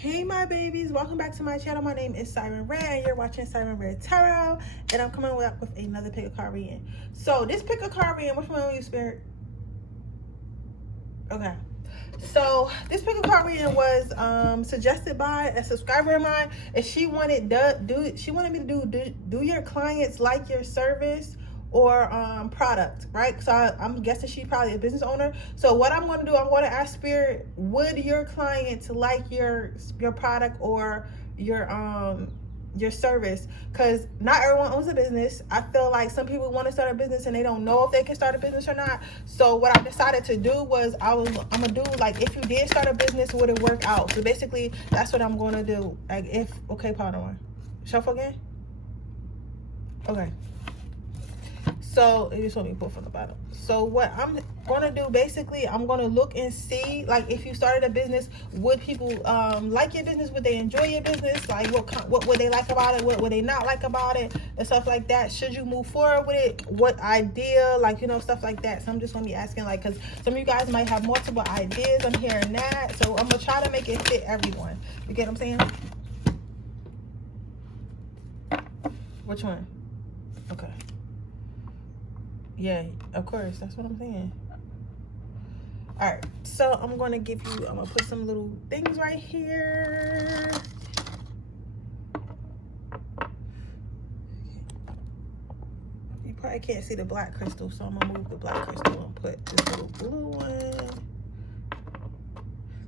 Hey my babies, welcome back to my channel. My name is Siren Redd and you're watching Siren Redd Tarot, and I'm coming up with another pick a card reading. So this pick a card reading, which one will you, Spirit? Okay, so this pick a card reading was suggested by a subscriber of mine, and she wanted me to do your clients like your service or product, right? So I'm guessing she's probably a business owner. So what I'm going to do, I'm going to ask Spirit, would your clients like your product or your service? Because not everyone owns a business. I feel like some people want to start a business and they don't know if they can start a business or not. So what I decided to do was I'm gonna do, like, if you did start a business, would it work out? So basically that's what I'm going to do. Like, if okay, partner one, shuffle again. Okay, so it just want me to pull from the bottom. So what I'm going to do, basically, I'm going to look and see, like, if you started a business, would people like your business? Would they enjoy your business? Like, what would they like about it? What would they not like about it? And stuff like that. Should you move forward with it? What idea? Like, you know, stuff like that. So I'm just going to be asking, like, because some of you guys might have multiple ideas. I'm hearing that. So I'm going to try to make it fit everyone. You get what I'm saying? Which one? Okay. Yeah, of course, that's what I'm saying. All right, so I'm gonna put some little things right here. You probably can't see the black crystal, so I'm gonna move the black crystal and put this little blue one.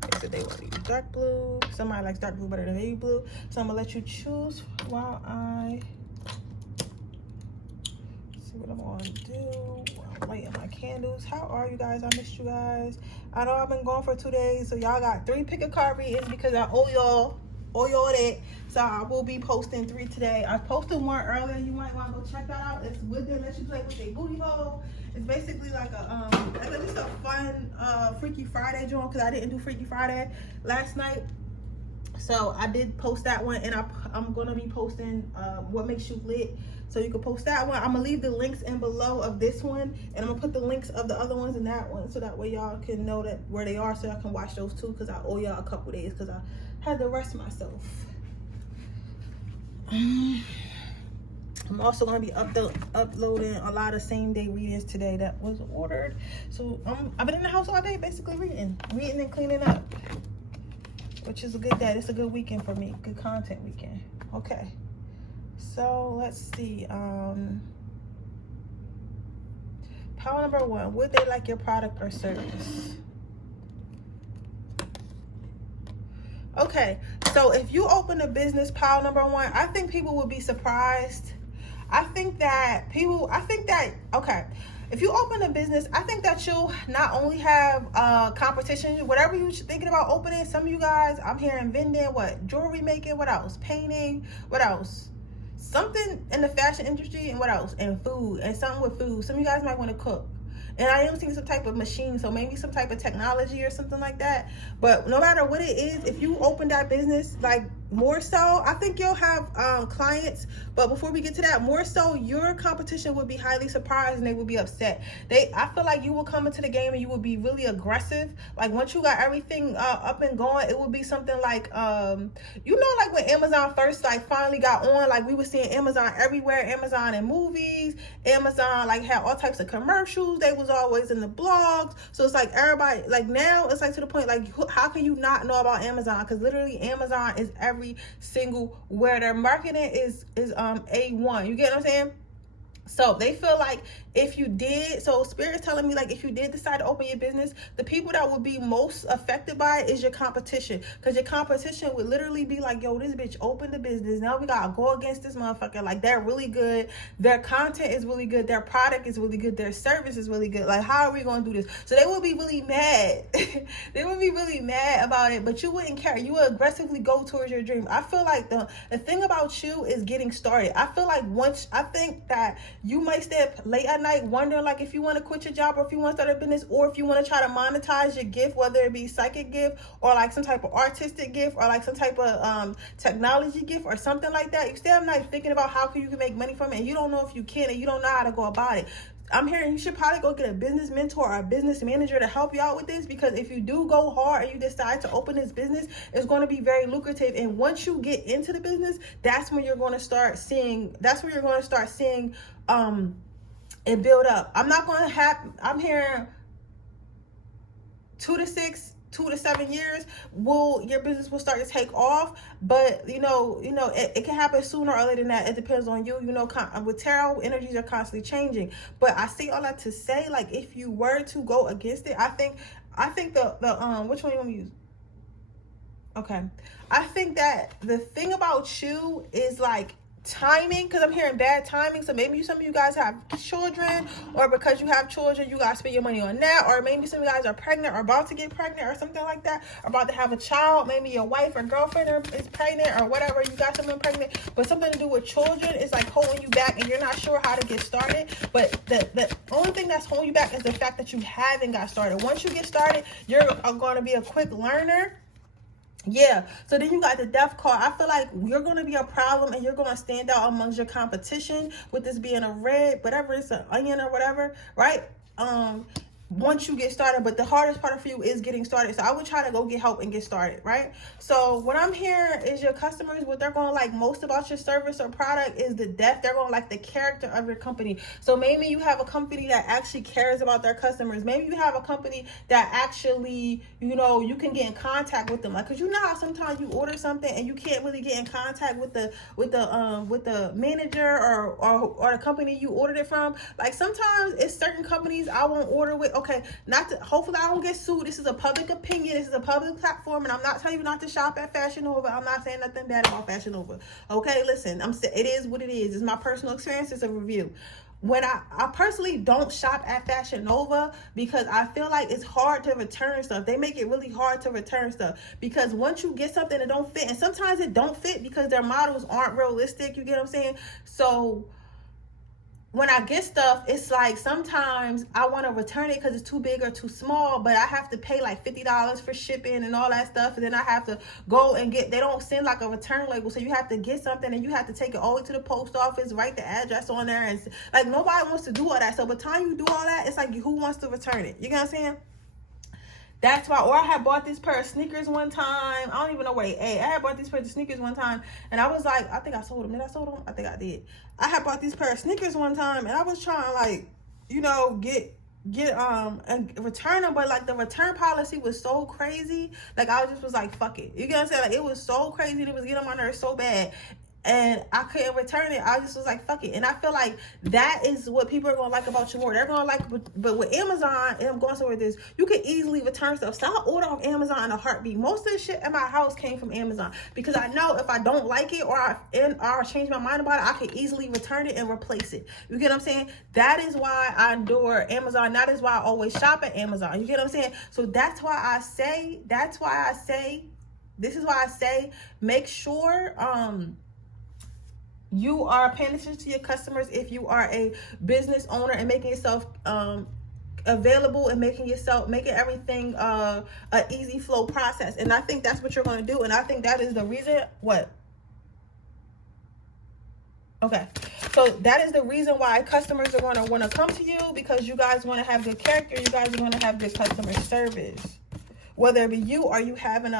They said they want to use dark blue. Somebody likes dark blue better than navy blue, so I'm gonna let you choose while I see what I'm gonna do. I'm lighting my candles. How are you guys? I missed you guys. I know I've been gone for 2 days, so y'all got 3 pick a card readings because I owe y'all that. So I will be posting 3 today. I posted 1 earlier. You might want to go check that out. It's Would They Let You Play With a Booty Hole. It's basically like just a fun Freaky Friday joint, because I didn't do Freaky Friday last night. So I did post that one, and I'm gonna be posting What Makes You Lit. So you can post that one. I'm gonna leave the links in below of this one, and I'm gonna put the links of the other ones in that one, so that way y'all can know that where they are, so y'all can watch those too, because I owe y'all a couple days because I had to rest myself. I'm also gonna be uploading a lot of same day readings today that was ordered. So I've been in the house all day, basically reading and cleaning up, which is a good day. It's a good weekend for me, good content weekend. Okay, so let's see. Pile number 1, would they like your product or service? Okay, so if you open a business, pile number 1, I think people would be surprised. Okay, if you open a business, I think that you'll not only have competition, whatever you're thinking about opening. Some of you guys, I'm hearing vending, what, jewelry making, what else, painting, what else, something in the fashion industry, and what else, and food, and something with food. Some of you guys might want to cook, and I am seeing some type of machine, so maybe some type of technology or something like that. But no matter what it is, if you open that business, like, more so, I think you'll have clients. But before we get to that, more so, your competition would be highly surprised and they would be upset. I feel like you will come into the game and you will be really aggressive. Like, once you got everything up and going, it would be something like, you know, like when Amazon first, like, finally got on, like, we were seeing Amazon everywhere, Amazon in movies, Amazon, like, had all types of commercials. They was always in the blogs. So it's like everybody, like, now it's like to the point, like, how can you not know about Amazon? Because literally Amazon is every single where their marketing is A1. You get what I'm saying? So they feel like if you did, so Spirit's telling me, like, if you did decide to open your business, the people that would be most affected by it is your competition. Because your competition would literally be like, yo, this bitch opened the business. Now we got to go against this motherfucker. Like, they're really good. Their content is really good. Their product is really good. Their service is really good. Like, how are we going to do this? So they would be really mad. They would be really mad about it, but you wouldn't care. You would aggressively go towards your dream. I feel like the thing about you is getting started. I feel like I think that you might stay up late at night wondering, like, if you want to quit your job, or if you want to start a business, or if you want to try to monetize your gift, whether it be psychic gift or like some type of artistic gift or like some type of technology gift or something like that. You stay up night thinking about how you can make money from it, and you don't know if you can, and you don't know how to go about it. I'm hearing you should probably go get a business mentor or a business manager to help you out with this, because if you do go hard and you decide to open this business, it's going to be very lucrative. And once you get into the business, that's when you're going to start seeing, it build up. I'm hearing 2 to 7 years, your business will start to take off. But it can happen sooner or later than that. It depends on you. With tarot, energies are constantly changing. But I say all that to say, like, if you were to go against it, I think the which one you want to use? Okay, I think that the thing about you is like timing, because I'm hearing bad timing. So maybe some of you guys have children, or because you have children, you guys spend your money on that, or maybe some of you guys are pregnant or about to get pregnant or something like that, or about to have a child. Maybe your wife or girlfriend is pregnant or whatever, you got someone pregnant, but something to do with children is like holding you back and you're not sure how to get started. But the only thing that's holding you back is the fact that you haven't got started. Once you get started, you're going to be a quick learner. Yeah, so then you got the death card. I feel like you're going to be a problem and you're going to stand out amongst your competition with this being a red, whatever, it's an onion or whatever, right? Once you get started, but the hardest part for you is getting started. So I would try to go get help and get started, right? So what I'm hearing is your customers, what they're going to like most about your service or product is the depth. They're going to like the character of your company. So maybe you have a company that actually cares about their customers. Maybe you have a company that actually, you can get in contact with them. Like, cause you know how sometimes you order something and you can't really get in contact with the manager or the company you ordered it from. Like sometimes it's certain companies I won't order with. Okay, hopefully I don't get sued. This is a public opinion. This is a public platform, and I'm not telling you not to shop at Fashion Nova. I'm not saying nothing bad about Fashion Nova. Okay, listen, it is what it is. It's my personal experience. It's a review. When I personally don't shop at Fashion Nova because I feel like it's hard to return stuff. They make it really hard to return stuff because once you get something that don't fit, and sometimes it don't fit because their models aren't realistic. You get what I'm saying? So when I get stuff, it's like sometimes I want to return it because it's too big or too small, but I have to pay like $50 for shipping and all that stuff. And then I have to go and they don't send like a return label. So you have to get something and you have to take it all the way to the post office, write the address on there. And like nobody wants to do all that. So by the time you do all that, it's like who wants to return it? You know what I'm saying? That's why, or I had bought this pair of sneakers one time. I don't even know where they at. I had bought these pair of sneakers one time, and I was like, I think I sold them. Did I sold them? I think I did. I had bought these pair of sneakers one time, and I was trying to get and return them, but like the return policy was so crazy. Like I just was like, fuck it. You get what I'm saying? Like it was so crazy. It was getting on my nerves so bad. And I couldn't return it. I just was like, fuck it. And I feel like that is what people are going to like about you more. They're going to like, but with Amazon, and I'm going somewhere with this, you can easily return stuff. So I order off Amazon in a heartbeat. Most of the shit in my house came from Amazon because I know if I don't like it or I change my mind about it, I can easily return it and replace it. You get what I'm saying? That is why I adore Amazon. That is why I always shop at Amazon. You get what I'm saying? So this is why I say, make sure, you are paying attention to your customers if you are a business owner and making yourself available and making everything an easy flow process. And I think that's what you're going to do. And I think that is the reason Okay, so that is the reason why customers are going to want to come to you, because you guys want to have good character. You guys are going to have good customer service, whether it be you or you having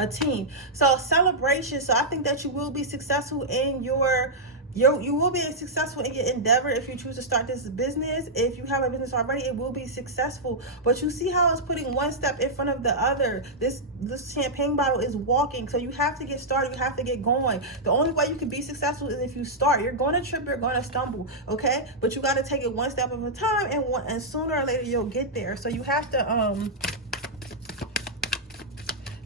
a team. So celebration. So I think that you will be successful in you will be successful in your endeavor if you choose to start this business. If you have a business already, it will be successful. But you see how it's putting one step in front of the other. This champagne bottle is walking. So you have to get started. You have to get going. The only way you can be successful is if you start. You're going to trip. You're going to stumble. Okay, but you got to take it one step at a time, and sooner or later you'll get there. So you have to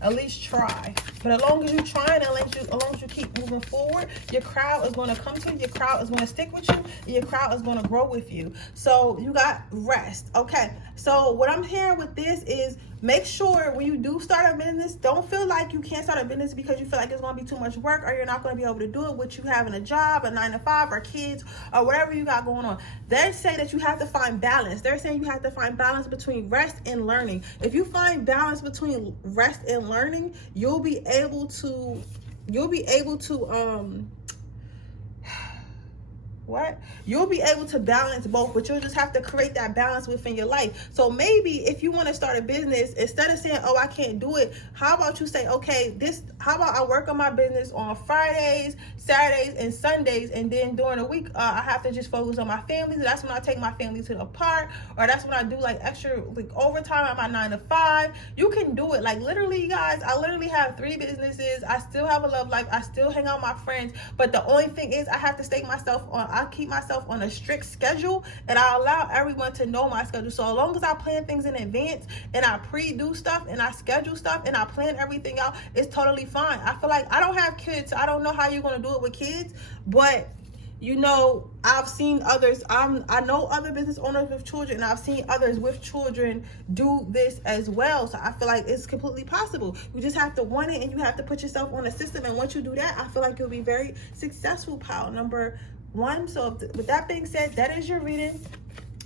at least try. But as long as you try and as long as you keep moving forward, your crowd is going to come to you. Your crowd is going to stick with you. And your crowd is going to grow with you. So you got rest. Okay. So what I'm hearing with this is make sure when you do start a business, don't feel like you can't start a business because you feel like it's going to be too much work or you're not going to be able to do it with you having a job, a 9-to-5, or kids, or whatever you got going on. They're saying that you have to find balance. They're saying you have to find balance between rest and learning. If you find balance between rest and learning, you'll be able to what? You'll be able to balance both, but you'll just have to create that balance within your life. So maybe if you want to start a business, instead of saying, oh, I can't do it, how about you say, okay, how about I work on my business on Fridays, Saturdays, and Sundays, and then during the week, I have to just focus on my family. So that's when I take my family to the park, or that's when I do like extra like overtime at my 9 to 5. You can do it. Like literally, guys, I literally have 3 businesses. I still have a love life. I still hang out with my friends. But the only thing is I have to stay myself on, I keep myself on a strict schedule, and I allow everyone to know my schedule. So as long as I plan things in advance and I pre-do stuff and I schedule stuff and I plan everything out, it's totally fine. I feel like I don't have kids, so I don't know how you're going to do it with kids, but you know, I've seen others, I know other business owners with children, and I've seen others with children do this as well. So I feel like it's completely possible. You just have to want it, and you have to put yourself on a system. And once you do that, I feel like you'll be very successful, pal. Number 1. So with that being said, that is your reading.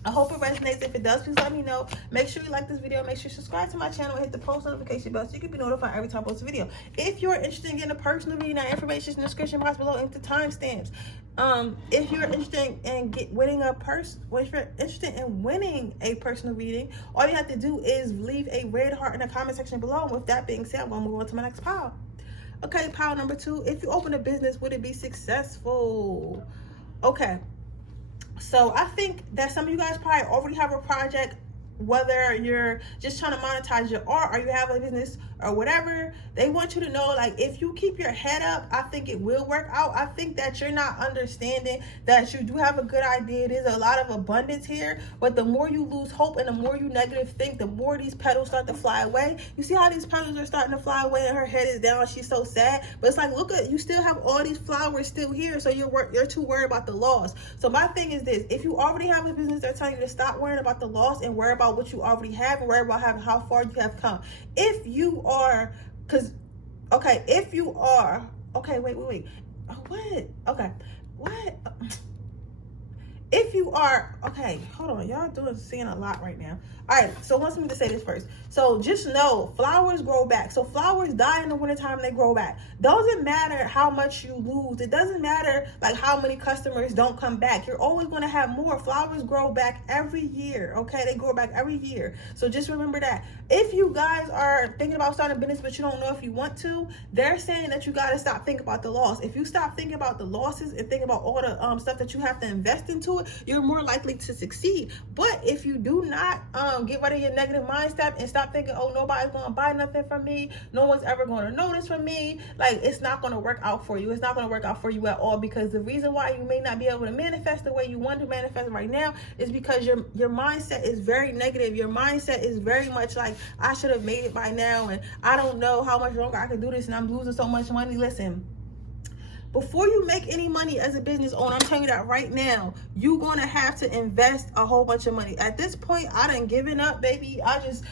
I hope it resonates. If it does, please let me know. Make sure you like this video. Make sure you subscribe to my channel and hit the post notification bell so you can be notified every time I post a video. If you're interested in getting a personal reading, that information is in the description box below and the timestamps. If you're interested in winning a personal reading, all you have to do is leave a red heart in the comment section below. And with that being said, I'm going to move on to my next pile. Okay, pile number 2. If you open a business, would it be successful? Okay. So I think that some of you guys probably already have a project, whether you're just trying to monetize your art or you have a business or whatever. They want you to know, like, if you keep your head up, I think it will work out. I think that you're not understanding that you do have a good idea. There's a lot of abundance here, but the more you lose hope and the more you negative think, the more these petals start to fly away. You see how these petals are starting to fly away and her head is down, she's so sad, but it's like, look at, you still have all these flowers still here, so you're too worried about the loss. So my thing is this: if you already have a business, they're telling you to stop worrying about the loss and worry about what you already have, and worry about how far you have come. If you are, if you are, wait. Oh, what? Okay, what? If you are, okay, hold on. Y'all seeing a lot right now. All right, so wants me to say this first. So just know, flowers grow back. So flowers die in the wintertime, they grow back. Doesn't matter how much you lose. It doesn't matter like how many customers don't come back. You're always going to have more. Flowers grow back every year, okay? They grow back every year. So just remember that. If you guys are thinking about starting a business, but you don't know if you want to, they're saying that you got to stop thinking about the loss. If you stop thinking about the losses and think about all the stuff that you have to invest into it, you're more likely to succeed. But if you do not get rid of your negative mindset and stop thinking, oh, nobody's going to buy nothing from me, no one's ever going to notice from me, like, it's not going to work out for you. It's not going to work out for you at all, because the reason why you may not be able to manifest the way you want to manifest right now is because your mindset is very negative. Your mindset is very much like, I should have made it by now, and I don't know how much longer I can do this, and I'm losing so much money. Listen, before you make any money as a business owner, I'm telling you that right now, you're going to have to invest a whole bunch of money. At this point, I done given up, baby. I just,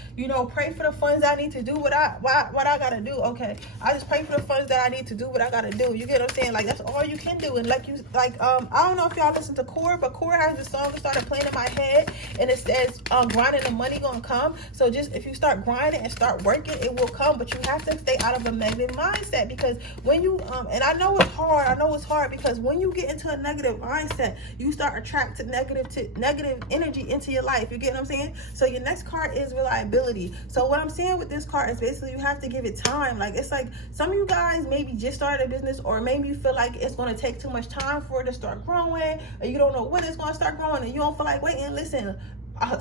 pray for the funds I need to do what I got to do. Okay. I just pray for the funds that I need to do what I got to do. You get what I'm saying? Like, that's all you can do. And I don't know if y'all listen to Core, but Core has this song that started playing in my head, and it says, grinding the money gonna come. So just, if you start grinding and start working, it will come, but you have to stay out of a negative mindset, because when you, and I know it's hard. I know it's hard, because when you get into a negative mindset, you start attracting negative energy into your life. You get what I'm saying? So your next card is reliability. So what I'm saying with this card is basically you have to give it time. Like, it's like some of you guys maybe just started a business, or maybe you feel like it's going to take too much time for it to start growing, or you don't know when it's going to start growing, and you don't feel like waiting. Listen,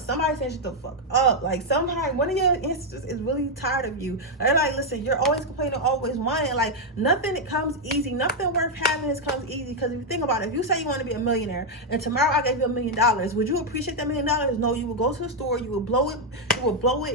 somebody says shut the fuck up. Like, somebody, one of your ancestors is really tired of you. They're like, listen, you're always complaining, always whining. Like, nothing that comes easy, nothing worth having comes easy. Because if you think about it, if you say you want to be a millionaire and tomorrow I gave you $1 million, would you appreciate that $1 million? No, you would go to the store, you would blow it,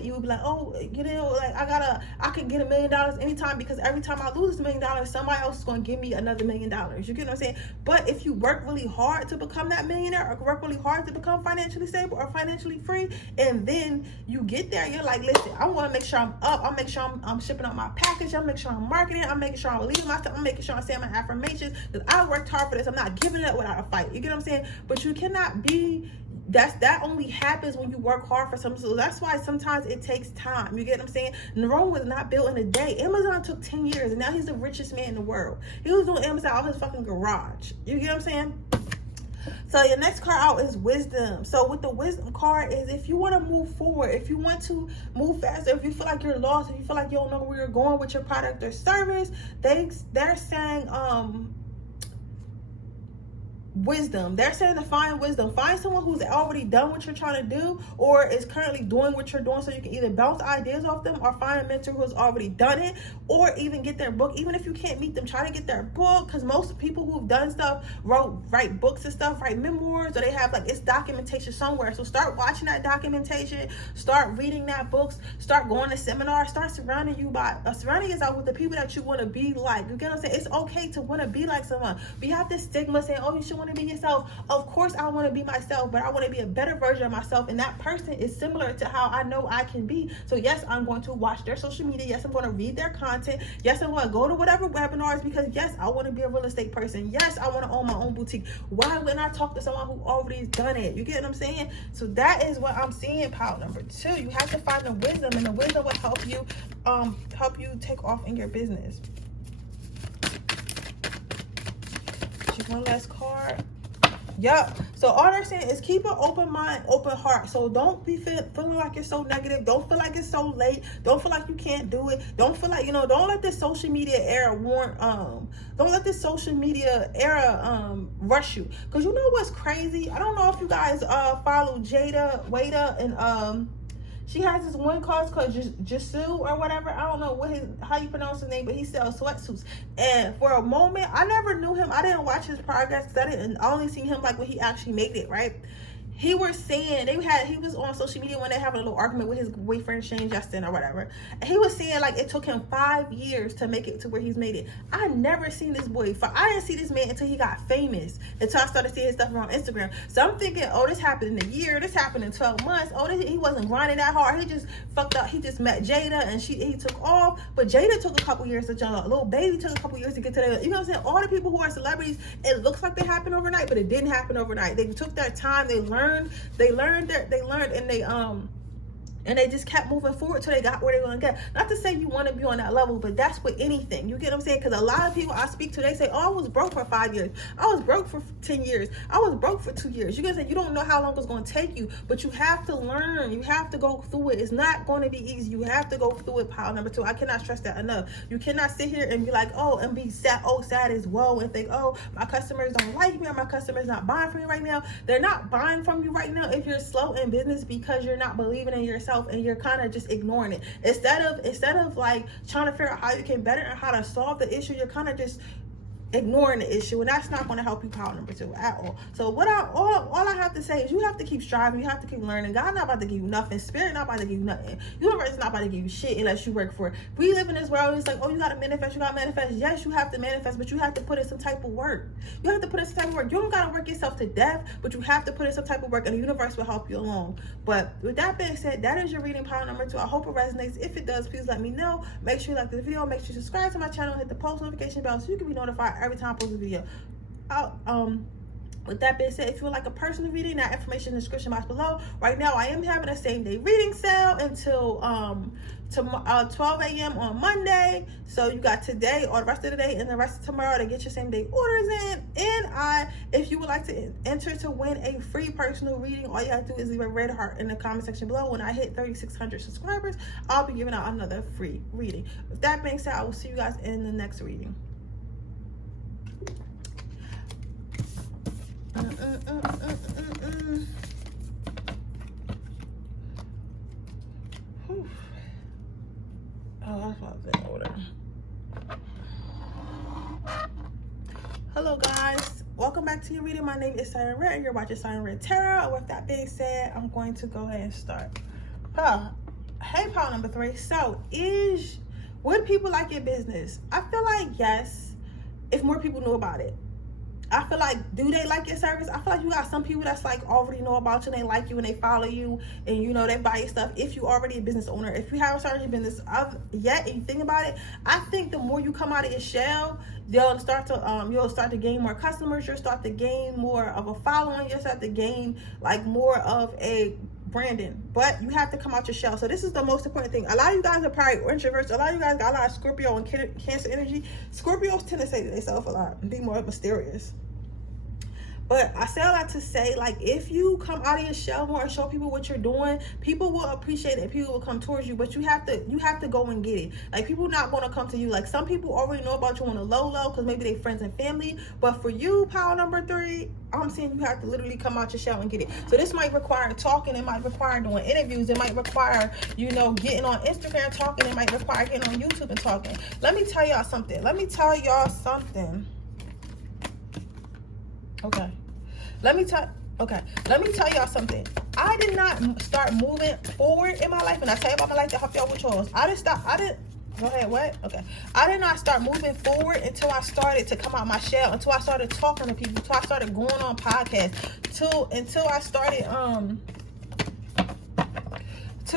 you would be like, oh, like, I could get $1 million anytime, because every time I lose this $1 million, somebody else is going to give me another $1 million. You get what I'm saying? But if you work really hard to become that millionaire, or work really hard to become financially stable or financially free, and then you get there, you're like, listen, I want to make sure I'm up. I'll make sure I'm shipping out my package. I'll make sure I'm marketing. I'm making sure I'm leaving my stuff. I'm making sure I'm saying my affirmations, because I worked hard for this. I'm not giving it up without a fight. You get what I'm saying? But you cannot be, that only happens when you work hard for something. So that's why sometimes it takes time. You get what I'm saying? Rome was not built in a day. Amazon took 10 years, and now he's the richest man in the world. He was doing Amazon out of his fucking garage. You get what I'm saying? So your next card out is wisdom. So with the wisdom card is if you want to move forward, if you want to move faster, if you feel like you're lost, if you feel like you don't know where you're going with your product or service, they're saying wisdom. They're saying to find wisdom. Find someone who's already done what you're trying to do or is currently doing what you're doing, so you can either bounce ideas off them or find a mentor who's already done it, or even get their book. Even if you can't meet them, try to get their book, because most people who've done stuff write books and stuff, write memoirs, or they have like it's documentation somewhere. So start watching that documentation, start reading that books, start going to seminars, start surrounding yourself with the people that you want to be like. You get what I'm saying? It's okay to want to be like someone. We have this stigma saying, oh, you should want to be yourself. Of course I want to be myself, but I want to be a better version of myself, and that person is similar to how I know I can be. So yes, I'm going to watch their social media. Yes, I'm going to read their content. Yes, I'm going to go to whatever webinars, because yes, I want to be a real estate person. Yes, I want to own my own boutique. Why wouldn't I talk to someone who already done it? You get what I'm saying? So that is what I'm seeing. Pile number 2, you have to find the wisdom, and the wisdom will help you take off in your business. Just one last card. Yep. So all they're saying is keep an open mind, open heart. So don't be feeling like you're so negative. Don't feel like it's so late. Don't feel like you can't do it. Don't feel like, don't let this social media era rush you. Because you know what's crazy? I don't know if you guys follow Jada Wada, and she has this one called Jisu or whatever. I don't know how you pronounce his name, but he sells sweatsuits. And for a moment, I never knew him. I didn't watch his progress because I only seen him like when he actually made it, right? He was saying he was on social media when they having a little argument with his boyfriend Shane Justin or whatever. And he was saying like it took him 5 years to make it to where he's made it. I never seen this boy. I didn't see this man until he got famous. Until I started seeing his stuff on Instagram. So I'm thinking, oh, this happened in a year. This happened in 12 months. Oh, he wasn't grinding that hard. He just fucked up. He just met Jada and he took off. But Jada took a couple years to jump. Little Baby took a couple years to get to the. You know what I'm saying? All the people who are celebrities, it looks like they happened overnight, but it didn't happen overnight. They took their time. They learned, and they just kept moving forward till they got where they want to get. Not to say you want to be on that level, but that's with anything. You get what I'm saying? Because a lot of people I speak to, they say, oh, I was broke for 5 years. I was broke for 10 years. I was broke for 2 years. You guys say you don't know how long it's going to take you, but you have to learn. You have to go through it. It's not going to be easy. You have to go through it. Pile number 2. I cannot stress that enough. You cannot sit here and be like, oh, and be sad as woe and think, oh, my customers don't like me, or my customers not buying from me right now. They're not buying from you right now if you're slow in business because you're not believing in yourself and you're kind of just ignoring it. Instead of like trying to figure out how you can better and how to solve the issue, you're kind of just ignoring the issue, and that's not going to help you. Power number 2 at all. So all I have to say is you have to keep striving. You have to keep learning. God not about to give you nothing. Spirit not about to give you nothing. Universe is not about to give you shit unless you work for it. We live in this world, it's like, oh, you got to manifest. You got to manifest. Yes, you have to manifest, but you have to put in some type of work. You have to put in some type of work. You don't got to work yourself to death, but you have to put in some type of work, and the universe will help you along. But with that being said, that is your reading, power number 2. I hope it resonates. If it does, please let me know. Make sure you like this video. Make sure you subscribe to my channel. Hit the post notification bell so you can be notified every time I post a video. With that being said, if you would like a personal reading, that information in the description box below. Right now, I am having a same-day reading sale until 12 a.m. on Monday. So you got today or the rest of the day and the rest of tomorrow to get your same-day orders in. And if you would like to enter to win a free personal reading, all you have to do is leave a red heart in the comment section below. When I hit 3,600 subscribers, I'll be giving out another free reading. With that being said, I will see you guys in the next reading. Oh, that's what I was older. Hello guys, welcome back to your reading. My name is Siren Redd and you're watching Siren Redd Tarot. With that being said, I'm going to go ahead and start. Hey, pile number 3. So would people like your business? I feel like yes, if more people knew about it. I feel like, do they like your service? I feel like you got some people that's like already know about you and they like you and they follow you and they buy your stuff. If you already a business owner, if you haven't started your business yet and you think about it, I think the more you come out of your shell, you'll start to gain more customers. You'll start to gain more of a following. You'll start to gain like more of a branding, but you have to come out your shell. So this is the most important thing. A lot of you guys are probably introverts. A lot of you guys got a lot of Scorpio and Cancer energy. Scorpios tend to say to themselves a lot and be more mysterious. But I say all that to say, like, if you come out of your shell more and show people what you're doing, people will appreciate it. People will come towards you, but you have to go and get it. Like, people not going to come to you. Like, some people already know about you on a low because maybe they friends and family. But for you, power number 3, I'm saying you have to literally come out your shell and get it. So this might require talking. It might require doing interviews. It might require, you know, getting on Instagram talking. It might require getting on YouTube and talking. Let me tell y'all something. Okay. Let me tell y'all something. I did not start moving forward in my life, and I tell you about my life to help y'all with yours. Go ahead, what? Okay. I did not start moving forward until I started to come out my shell, until I started talking to people, until I started going on podcasts, until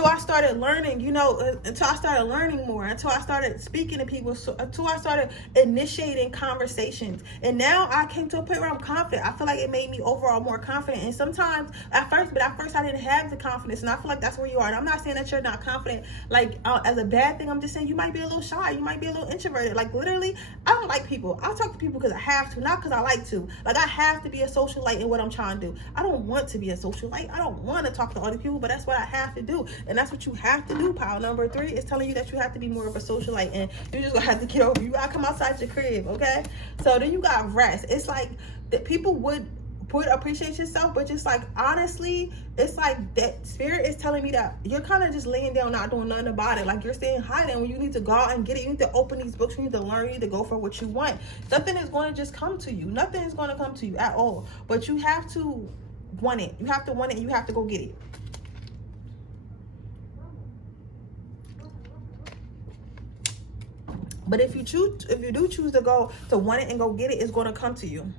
I started learning, you know, until I started learning more, until I started speaking to people, until I started initiating conversations. And now I came to a point where I'm confident. I feel like it made me overall more confident. And sometimes at first I didn't have the confidence. And I feel like that's where you are. And I'm not saying that you're not confident, like, as a bad thing. I'm just saying you might be a little shy. You might be a little introverted. Like, literally, I don't like people. I talk to people because I have to, not because I like to. Like, I have to be a socialite in what I'm trying to do. I don't want to be a socialite. I don't want to talk to other people, but that's what I have to do. And that's what you have to do. Power number 3 is telling you that you have to be more of a socialite, and you're just gonna have to get over. You gotta come outside your crib, okay? So then you got rest. It's like that people would appreciate yourself, but just like, honestly, it's like that spirit is telling me that you're kind of just laying down, not doing nothing about it. Like, you're staying hiding when you need to go out and get it. You need to open these books. You need to learn. You need to go for what you want. Nothing is going to just come to you. Nothing is going to come to you at all. But you have to want it. You have to want it, and you have to go get it. But if you do choose to go to want it and go get it, it's going to come to you.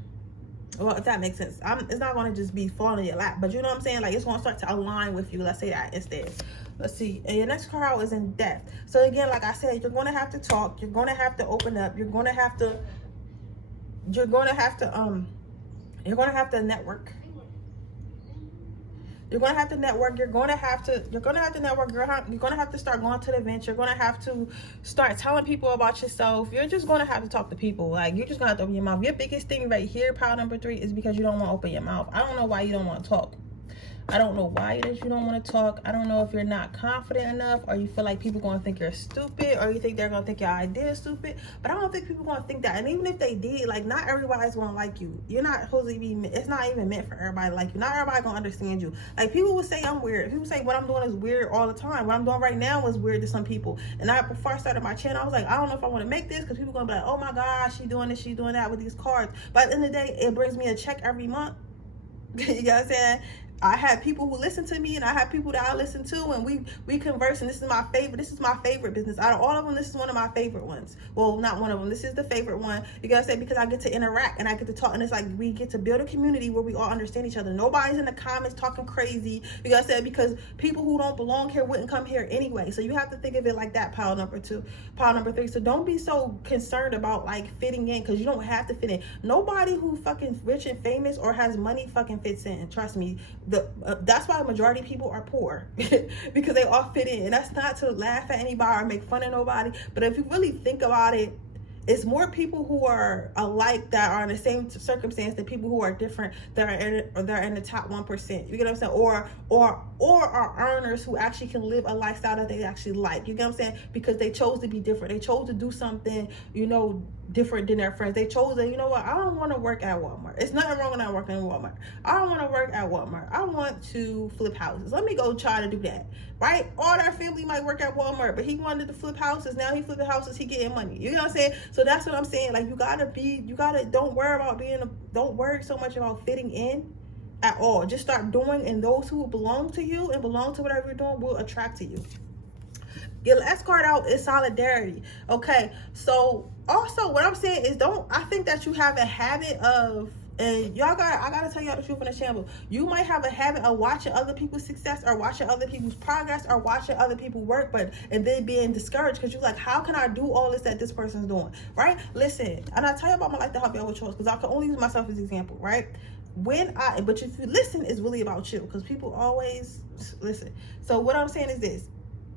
Well, if that makes sense. It's not going to just be falling in your lap, but you know what I'm saying? Like, it's going to start to align with you. Let's say that instead. Let's see. And your next card is in depth. So again, like I said, you're going to have to talk. You're going to have to open up. You're going to have to network. You're going to have to network. You're going to have to network. You're going to have to start going to the events. You're going to have to start telling people about yourself. You're just going to have to talk to people. Like, you're just going to have to open your mouth. Your biggest thing right here, power number 3, is because you don't want to open your mouth. I don't know why you don't want to talk. I don't know why it is you don't want to talk. I don't know if you're not confident enough, or you feel like people are going to think you're stupid, or you think they're going to think your idea is stupid. But I don't think people are going to think that. And even if they did, like, not everybody's going to like you. You're not supposed to be, it's not even meant for everybody to like you. Not everybody going to understand you. Like, people will say I'm weird. People say what I'm doing is weird all the time. What I'm doing right now is weird to some people. And before I started my channel, I was like, I don't know if I want to make this, because people are going to be like, oh my gosh, she's doing this, she's doing that with these cards. But at the end of the day, it brings me a check every month. You know what I'm saying? I have people who listen to me, and I have people that I listen to, and we converse, and this is my favorite business. Out of all of them, this is one of my favorite ones. Well, not one of them. This is the favorite one. You gotta say, because I get to interact and I get to talk, and it's like we get to build a community where we all understand each other. Nobody's in the comments talking crazy. You gotta say, because people who don't belong here wouldn't come here anyway. So you have to think of it like that, pile number 2. Pile number 3. So don't be so concerned about like fitting in, because you don't have to fit in. Nobody who fucking rich and famous or has money fucking fits in. Trust me. That's why the majority of people are poor, because they all fit in. And that's not to laugh at anybody or make fun of nobody, but if you really think about it, it's more people who are alike that are in the same circumstance than people who are different that are in the top 1%. You get what I'm saying? Or are earners who actually can live a lifestyle that they actually like. You get what I'm saying? Because they chose to be different. They chose to do something, you know, different than their friends. They chose that, you know what, I don't want to work at Walmart. It's nothing wrong with not working in Walmart. I don't want to work at Walmart. I want to flip houses. Let me go try to do that, right? All our family might work at Walmart, but he wanted to flip houses. Now he flipping houses, he getting money. You know what I'm saying? So that's what I'm saying. Like, don't worry so much about fitting in at all. Just start doing, and those who belong to you and belong to whatever you're doing will attract to you. Your last card out is solidarity. Okay, so also what I'm saying is, I think that you have a habit of, and I gotta tell y'all the truth in the channel. You might have a habit of watching other people's success, or watching other people's progress, or watching other people work, and then being discouraged because you're like, how can I do all this that this person's doing, right? Listen, and I tell you about my life to help y'all with yours, because I can only use myself as an example, right? But if you listen, it's really about you, because people always listen. So what I'm saying is this.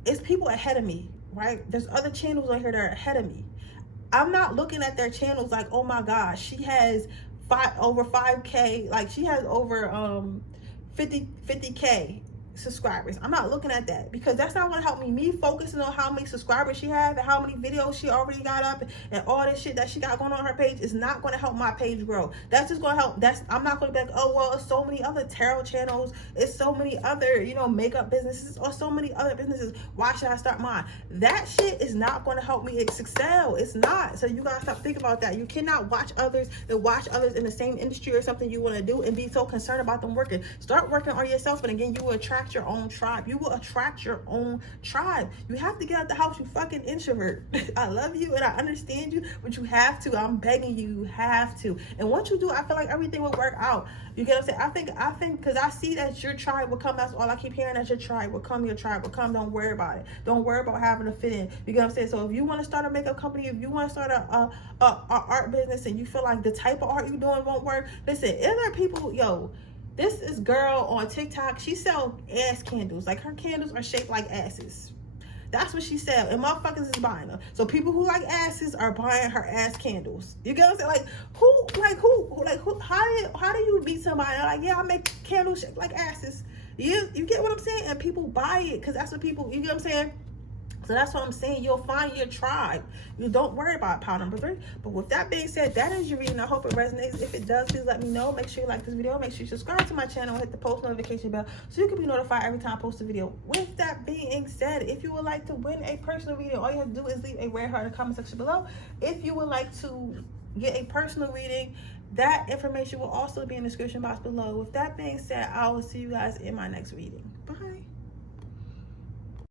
It's people ahead of me, right? There's other channels on here that are ahead of me. I'm not looking at their channels like, oh my gosh, she has over 5K. Like, she has over 50K subscribers. I'm not looking at that, because that's not going to help me. Me focusing on how many subscribers she has and how many videos she already got up and all this shit that she got going on her page is not going to help my page grow. That's just going to help. I'm not going to be like, oh well, it's so many other tarot channels, it's so many other, you know, makeup businesses, or so many other businesses, why should I start mine? That shit is not going to help me excel. It's not. So you gotta stop thinking about that. You cannot watch others in the same industry or something you want to do and be so concerned about them working. Start working on yourself, and again, you will attract your own tribe. You will attract your own tribe. You have to get out the house, you fucking introvert. I love you and I understand you, but you have to. I'm begging you, you have to. And once you do, I feel like everything will work out. You get what I'm saying? I think because I see that your tribe will come. That's all I keep hearing, that your tribe will come, your tribe will come. Don't worry about it. Don't worry about having to fit in. You get what I'm saying? So if you want to start a makeup company, if you want to start a art business, and you feel like the type of art you're doing won't work, listen, if there are people, this is girl on TikTok, she sells ass candles. Like, her candles are shaped like asses. That's what she sells, and motherfuckers is buying them. So people who like asses are buying her ass candles. You get what I'm saying? How do you meet somebody like, yeah, I make candles shaped like asses? You get what I'm saying? And people buy it because that's what people, you get what I'm saying? So that's what I'm saying. You'll find your tribe. You don't worry about pound number 3. But with that being said, that is your reading. I hope it resonates. If it does, please let me know. Make sure you like this video. Make sure you subscribe to my channel and hit the post notification bell so you can be notified every time I post a video. With that being said, if you would like to win a personal reading, all you have to do is leave a red heart in the comment section below. If you would like to get a personal reading, that information will also be in the description box below. With that being said, I will see you guys in my next reading. Bye.